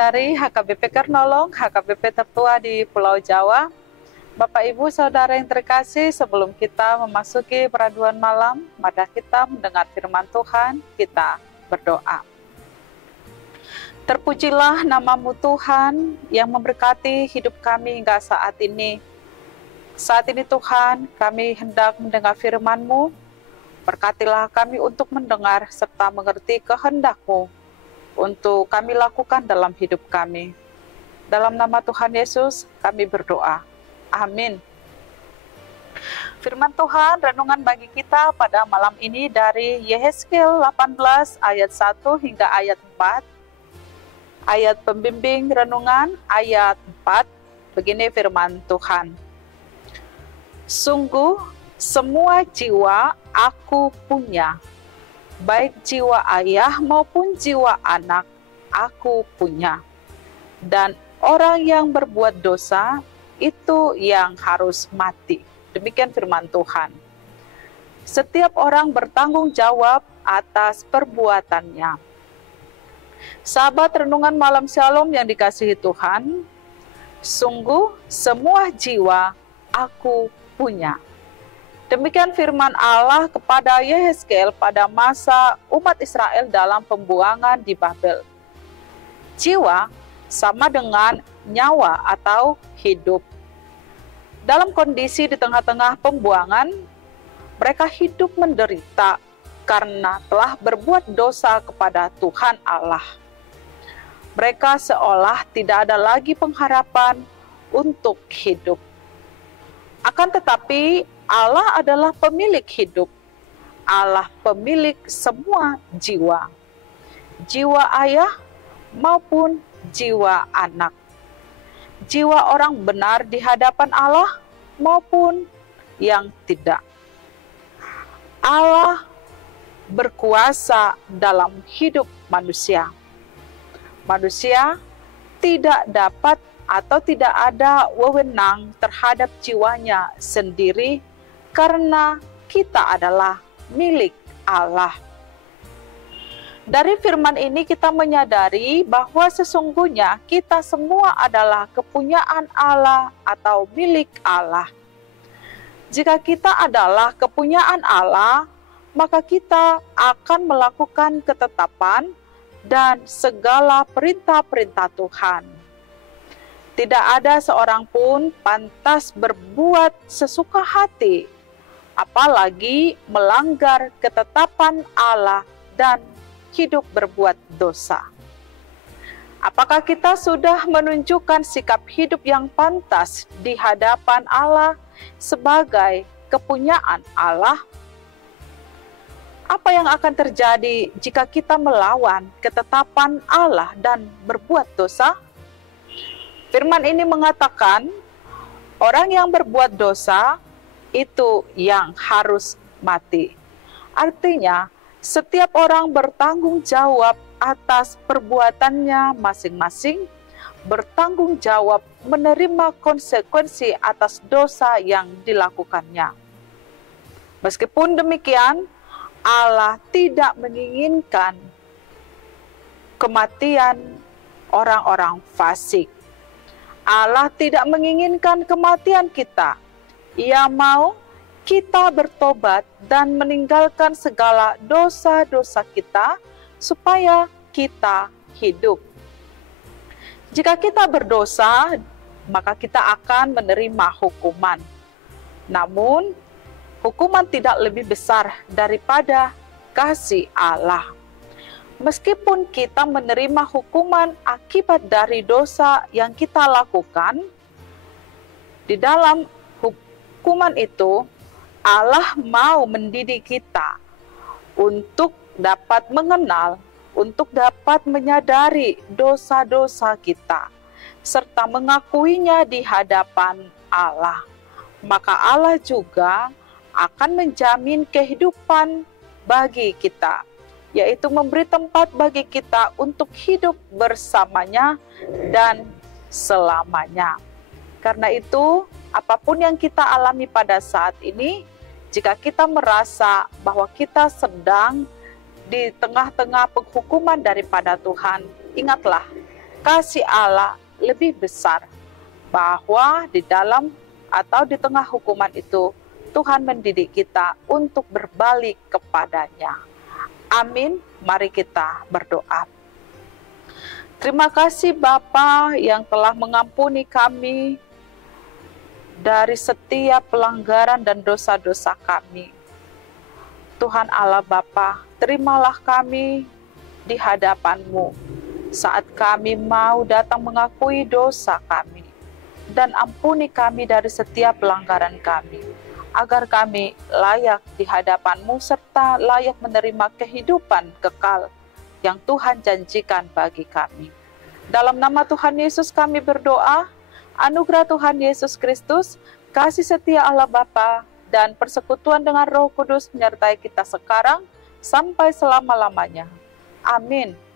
dari HKBP Kernolong, HKBP tertua di Pulau Jawa. Bapak Ibu Saudara yang terkasih, sebelum kita memasuki peraduan malam, mari kita mendengar firman Tuhan, kita berdoa. Terpujilah namamu Tuhan yang memberkati hidup kami hingga saat ini. Saat ini Tuhan, kami hendak mendengar firman-Mu. Berkatilah kami untuk mendengar serta mengerti kehendak-Mu untuk kami lakukan dalam hidup kami. Dalam nama Tuhan Yesus, kami berdoa. Amin. Firman Tuhan, renungan bagi kita pada malam ini dari Yehezkiel 18 ayat 1 hingga ayat 4. Ayat pembimbing renungan ayat 4, begini firman Tuhan. Sungguh semua jiwa aku punya, baik jiwa ayah maupun jiwa anak aku punya. Dan orang yang berbuat dosa itu yang harus mati. Demikian firman Tuhan. Setiap orang bertanggung jawab atas perbuatannya. Sahabat renungan malam Shalom yang dikasihi Tuhan, sungguh semua jiwa aku punya. Demikian firman Allah kepada Yehezkiel pada masa umat Israel dalam pembuangan di Babel. Jiwa sama dengan nyawa atau hidup. Dalam kondisi di tengah-tengah pembuangan, mereka hidup menderita karena telah berbuat dosa kepada Tuhan Allah. Mereka seolah tidak ada lagi pengharapan untuk hidup. Akan tetapi Allah adalah pemilik hidup. Allah pemilik semua jiwa. Jiwa ayah maupun jiwa anak. Jiwa orang benar di hadapan Allah maupun yang tidak. Allah berkuasa dalam hidup manusia. Manusia tidak dapat atau tidak ada wewenang terhadap jiwanya sendiri karena kita adalah milik Allah. Dari firman ini kita menyadari bahwa sesungguhnya kita semua adalah kepunyaan Allah atau milik Allah. Jika kita adalah kepunyaan Allah, maka kita akan melakukan ketetapan dan segala perintah-perintah Tuhan. Tidak ada seorang pun pantas berbuat sesuka hati, apalagi melanggar ketetapan Allah dan hidup berbuat dosa. Apakah kita sudah menunjukkan sikap hidup yang pantas di hadapan Allah sebagai kepunyaan Allah? Apa yang akan terjadi jika kita melawan ketetapan Allah dan berbuat dosa? Firman ini mengatakan, orang yang berbuat dosa itu yang harus mati. Artinya, setiap orang bertanggung jawab atas perbuatannya masing-masing, bertanggung jawab menerima konsekuensi atas dosa yang dilakukannya. Meskipun demikian, Allah tidak menginginkan kematian orang-orang fasik. Allah tidak menginginkan kematian kita. Ia mau kita bertobat dan meninggalkan segala dosa-dosa kita supaya kita hidup. Jika kita berdosa, maka kita akan menerima hukuman. Namun, hukuman tidak lebih besar daripada kasih Allah. Meskipun kita menerima hukuman akibat dari dosa yang kita lakukan, di dalam hukuman itu Allah mau mendidik kita untuk dapat mengenal, untuk dapat menyadari dosa-dosa kita, serta mengakuinya di hadapan Allah. Maka Allah juga akan menjamin kehidupan bagi kita, yaitu memberi tempat bagi kita untuk hidup bersamanya dan selamanya. Karena itu, apapun yang kita alami pada saat ini, jika kita merasa bahwa kita sedang di tengah-tengah penghukuman daripada Tuhan, ingatlah kasih Allah lebih besar, bahwa di dalam atau di tengah hukuman itu, Tuhan mendidik kita untuk berbalik kepadanya. Amin. Mari kita berdoa. Terima kasih Bapa yang telah mengampuni kami dari setiap pelanggaran dan dosa-dosa kami. Tuhan Allah Bapa, terimalah kami di hadapan-Mu saat kami mau datang mengakui dosa kami, dan ampuni kami dari setiap pelanggaran kami, agar kami layak di hadapan-Mu serta layak menerima kehidupan kekal yang Tuhan janjikan bagi kami. Dalam nama Tuhan Yesus kami berdoa, anugerah Tuhan Yesus Kristus, kasih setia Allah Bapa, dan persekutuan dengan Roh Kudus menyertai kita sekarang sampai selama-lamanya. Amin.